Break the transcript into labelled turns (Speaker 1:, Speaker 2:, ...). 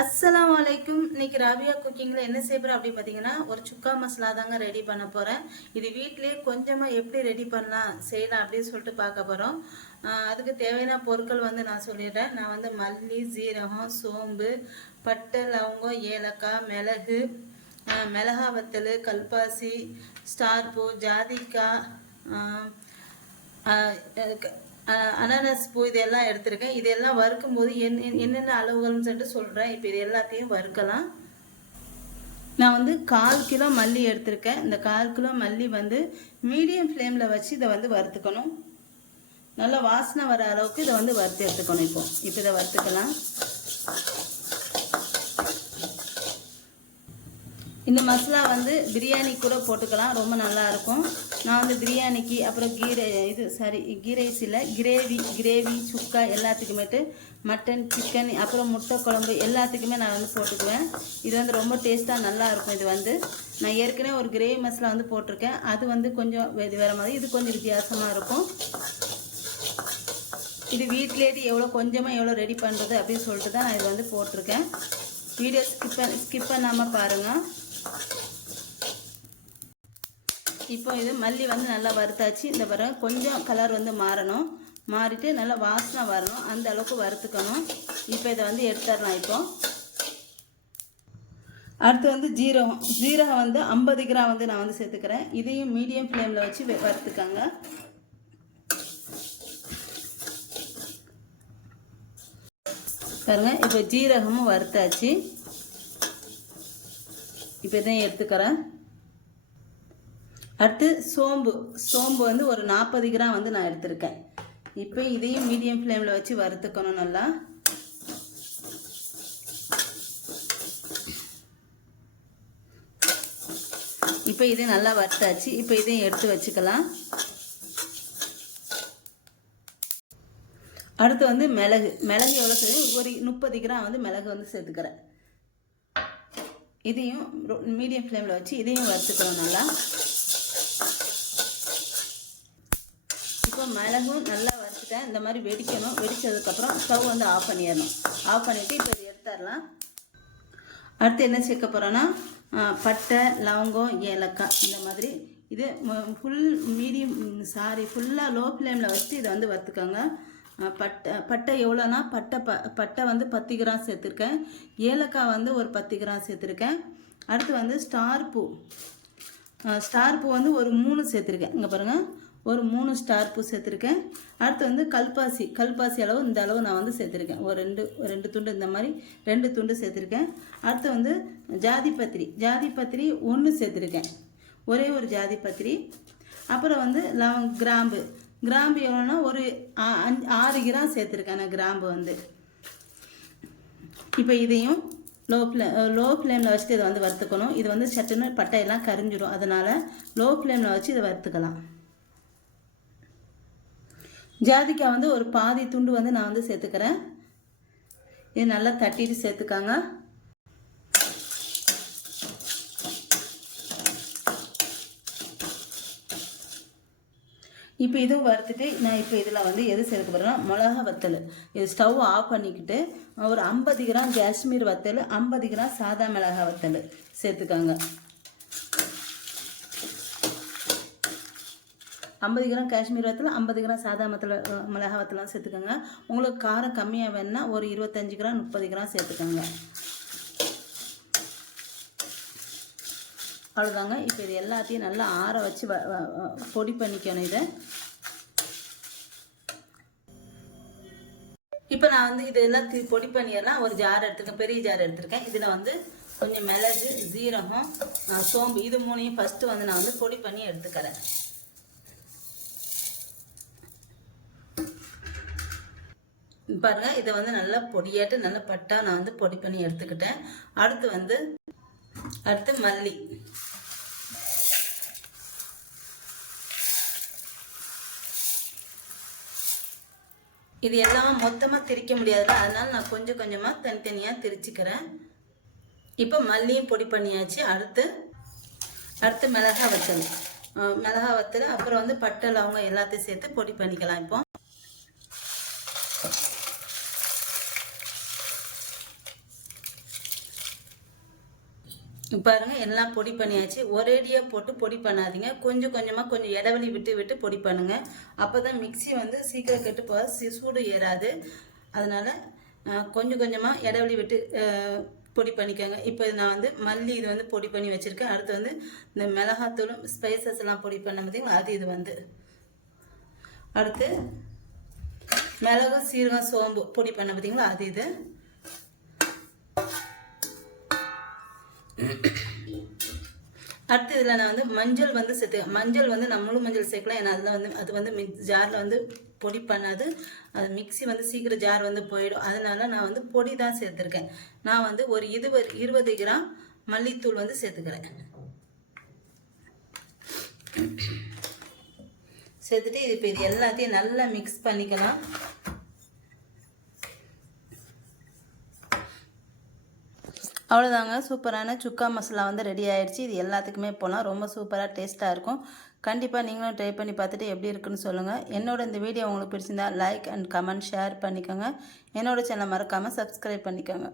Speaker 1: அஸ்லாம் வலைக்கும் இன்னைக்கு ராபியா குக்கிங்கில் என்ன செய்ய அப்படின்னு அப்படி பார்த்தீங்கன்னா ஒரு சுக்கா மசாலா தாங்க ரெடி பண்ண போகிறேன் இது வீட்டிலேயே கொஞ்சமாக எப்படி ரெடி பண்ணலாம் செய்யலாம் அப்படின்னு சொல்லிட்டு பார்க்க போகிறோம் அதுக்கு தேவையான பொருட்கள் வந்து நான் சொல்லிடுறேன். நான் வந்து மல்லி சீரகம் சோம்பு பட்டை லவங்கம் ஏலக்காய் மிளகு மிளகா வத்தல் கல்பாசி ஸ்டார்பூ ஜாதிக்காய் அனானஸ் பூ இதெல்லாம் எடுத்திருக்கேன். இதெல்லாம் வறுக்கும் போது என்ன என்னென்ன அளவுகள்னு சொல்லிட்டு சொல்கிறேன் இப்போ இது எல்லாத்தையும் வறுக்கலாம். நான் வந்து கால் கிலோ மல்லி எடுத்திருக்கேன். இந்த கால் கிலோ மல்லி வந்து மீடியம் ஃப்ளேமில் வச்சு இதை வந்து வறுத்துக்கணும். நல்லா வாசனை வர அளவுக்கு இதை வந்து வறுத்து எடுத்துக்கணும் இப்போ. இப்போ இதை வறுத்துக்கலாம். இந்த மசாலா வந்து பிரியாணி கூட போட்டுக்கலாம். ரொம்ப நல்லா இருக்கும். நான் வந்து பிரியாணிக்கு அப்புறம் கீரை இது சாரி கீ ரைஸ் இல்லை கிரேவி கிரேவி சுக்கா எல்லாத்துக்குமேட்டு மட்டன் சிக்கன் அப்புறம் முட்டை குழம்பு எல்லாத்துக்குமே நான் வந்து போட்டுக்குவேன். இது வந்து ரொம்ப டேஸ்ட்டாக நல்லாயிருக்கும் இது வந்து. நான் ஏற்கனவே ஒரு கிரேவி மசாலா வந்து போட்டிருக்கேன். அது வந்து கொஞ்சம் இது வேறு மாதிரி இது கொஞ்சம் வித்தியாசமாக இருக்கும். இது வீட்லேயே எவ்வளோ கொஞ்சமாக எவ்வளோ ரெடி பண்ணுறது அப்படின்னு சொல்லிட்டு தான் நான் இது வந்து போட்டிருக்கேன். வீடியோ ஸ்கிப் ஸ்கிப் பண்ணாமல் பாருங்கள் இப்போ இது மல்லி வந்து நல்லா வறுத்தாச்சு. இந்த பாருங்க கொஞ்சம் கலர் வந்து மாறணும். மாறிட்டு நல்லா வாசனை வரணும். அந்த அளவுக்கு வறுத்துக்கணும். இப்போ இதை வந்து எடுத்துடலாம் இப்போ. அடுத்து வந்து ஜீரகம். ஜீரகம் வந்து ஐம்பது கிராம் வந்து நான் வந்து சேர்த்துக்கிறேன். இதையும் மீடியம் ஃப்ளேமில் வச்சு வறுத்துக்கோங்க. பாருங்க இப்போ ஜீரகமும் வறுத்தாச்சு. இப்போ இதையும் எடுத்துக்கிறேன். அடுத்து சோம்பு. சோம்பு வந்து ஒரு நாற்பது கிராம் வந்து நான் எடுத்திருக்கேன். இப்போ இதையும் மீடியம் ஃப்ளேமில் வச்சு வறுத்துக்கணும் நல்லா. இப்போ இதை நல்லா வறுத்தாச்சு. இப்போ இதையும் எடுத்து வச்சுக்கலாம். அடுத்து வந்து மிளகு. மிளகு எவ்வளோ சேர்த்து ஒரு முப்பது கிராம் வந்து மிளகு வந்து சேர்த்துக்கிறேன். இதையும் மீடியம் ஃப்ளேமில் வச்சு இதையும் வறுத்துக்கணும் நல்லா. இப்போ மிளகும் நல்லா வறுத்துட்டேன். இந்த மாதிரி வெடிக்கணும். வெடித்ததுக்கப்புறம் ஸ்டவ் வந்து ஆஃப் பண்ணிடணும். ஆஃப் பண்ணிவிட்டு இப்போ இது எடுத்துடலாம். அடுத்து என்ன சேர்க்க போகிறோன்னா பட்டை லவங்கம் ஏலக்காய் இந்த மாதிரி. இது ஃபுல் மீடியம் சாரி ஃபுல்லாக லோ ஃப்ளேமில் வச்சு இதை வந்து வறுத்துக்கோங்க. பட்டை பட்டை எவ்வளோனா பட்டை ப பட்டை வந்து பத்து கிராம் சேர்த்துருக்கேன். ஏலக்காய் வந்து ஒரு பத்து கிராம் சேர்த்துருக்கேன். அடுத்து வந்து ஸ்டார் பூ. ஸ்டார் பூ வந்து ஒரு மூணு சேர்த்துருக்கேன். இங்கே பாருங்கள் ஒரு மூணு ஸ்டார் பூ சேர்த்துருக்கேன். அடுத்து வந்து கல்பாசி. கல்பாசி அளவு இந்த அளவு நான் வந்து சேர்த்துருக்கேன். ஒரு ரெண்டு ரெண்டு துண்டு இந்த மாதிரி ரெண்டு துண்டு சேர்த்துருக்கேன். அடுத்து வந்து ஜாதி பத்திரி. ஜாதி பத்திரி ஒன்று சேர்த்துருக்கேன். ஒரே ஒரு ஜாதி பத்திரி. அப்புறம் வந்து லவங் கிராம்பு. கிராம்பு எவ்வளோன்னா ஒரு ஆ- அஞ்சு ஆறு கிராம் சேர்த்துருக்கேன் நான் கிராம்பு வந்து. இப்போ இதையும் லோ ஃப்ளே லோ ஃப்ளேமில் வச்சுட்டு இதை வந்து வறுத்துக்கணும். இது வந்து சட்டுன்னு பட்டையெல்லாம் கரிஞ்சிடும் அதனால் லோ ஃப்ளேமில் வச்சு இதை வறுத்துக்கலாம். ஜாதிக்காய் வந்து ஒரு பாதி துண்டு வந்து நான் வந்து சேர்த்துக்கிறேன். இது நல்லா தட்டிட்டு சேர்த்துக்காங்க. இப்போ இதுவும் வறுத்துட்டு நான் இப்போ இதில் வந்து எது சேர்க்க போகிறேன்னா மிளகா வத்தல். இது ஸ்டவ் ஆஃப் பண்ணிக்கிட்டு ஒரு ஐம்பது கிராம் காஷ்மீர் வத்தல் ஐம்பது கிராம் சாதா மிளகா வத்தல் சேர்த்துக்கோங்க. ஐம்பது கிராம் காஷ்மீர் வத்தல் ஐம்பது கிராம் சாதா மத்தில் மிளகா வத்தலாம் சேர்த்துக்கோங்க. உங்களுக்கு காரம் கம்மியாக வேணுன்னா ஒரு இருபத்தஞ்சி கிராம் முப்பது கிராம் சேர்த்துக்கோங்க. அவ்வளோதாங்க இப்போ இது எல்லாத்தையும் நல்லா ஆற வச்சு வ- பொடி பண்ணிக்கணும் இதை. இப்போ நான் வந்து இதெல்லாம் பொடி பண்ணிடலாம். ஒரு ஜார் எடுத்துருக்கேன் பெரிய ஜார் எடுத்திருக்கேன். இதில் வந்து கொஞ்சம் மிளகு ஜீரகம் சோம்பு இது மூணையும் ஃபஸ்ட்டு வந்து நான் வந்து பொடி பண்ணி எடுத்துக்கிறேன். பாருங்க இதை வந்து நல்லா பொடியாட்டு நல்லா பட்டா நான் வந்து பொடி பண்ணி எடுத்துக்கிட்டேன். அடுத்து வந்து அடுத்து மல்லி. இது எல்லாம் மொத்தமாக திரிக்க முடியாது அதனால நான் கொஞ்சம் கொஞ்சமாக தனித்தனியாக திரிச்சுக்கிறேன். இப்போ மல்லியும் பொடி பண்ணியாச்சு. அடுத்து அடுத்து மிளகா வத்தல். மிளகா வத்தல் அப்புறம் வந்து பட்டை லவங்கம் எல்லாத்தையும் சேர்த்து பொடி பண்ணிக்கலாம் இப்போ. பாருங்கள் பாருங்க எல்லாம் பொடி பண்ணியாச்சு. ஒரேடியாக போட்டு பொடி பண்ணாதீங்க. கொஞ்சம் கொஞ்சமாக கொஞ்சம் இடைவெளி விட்டு விட்டு பொடி பண்ணுங்க. அப்போ தான் மிக்சி வந்து சீக்கிரம் கெட்டு போக சூடு ஏறாது. அதனால் கொஞ்சம் கொஞ்சமாக இடைவெளி விட்டு பொடி பண்ணிக்கோங்க. இப்போ நான் வந்து மல்லி இது வந்து பொடி பண்ணி வச்சுருக்கேன். அடுத்து வந்து இந்த மிளகாத்தூளும் ஸ்பைசஸ் எல்லாம் பொடி பண்ண பார்த்தீங்களா அது இது வந்து. அடுத்து மிளகு சீரகம் சோம்பு பொடி பண்ண பார்த்தீங்களா அது இது. அடுத்து இதில் நான் வந்து மஞ்சள் வந்து சேர்த்து மஞ்சள் வந்து நான் முழு மஞ்சள் சேர்க்கலாம் ஏன்னா அதில் வந்து அது வந்து மிக் ஜாரில் வந்து பொடி பண்ணாது. அது மிக்ஸி வந்து சீக்கிரம் ஜார் வந்து போயிடும். அதனால நான் வந்து பொடி தான் சேர்த்துருக்கேன். நான் வந்து ஒரு இது இருபது கிராம் மல்லித்தூள் வந்து சேர்த்துக்கிறேன். சேர்த்துட்டு இது இப்போ இது எல்லாத்தையும் நல்லா மிக்ஸ் பண்ணிக்கலாம். அவ்வளோதாங்க சூப்பரான சுக்கா மசாலா வந்து ரெடி ஆயிடுச்சு. இது எல்லாத்துக்குமே போகலாம் ரொம்ப சூப்பராக டேஸ்ட்டாக இருக்கும். கண்டிப்பாக நீங்களும் ட்ரை பண்ணி பார்த்துட்டு எப்படி இருக்குன்னு சொல்லுங்கள் என்னோட இந்த வீடியோ உங்களுக்கு பிடிச்சிருந்தா லைக் அண்ட் கமெண்ட் ஷேர் பண்ணிக்கோங்க. என்னோட சேனல் மறக்காமல் சப்ஸ்கிரைப் பண்ணிக்கோங்க.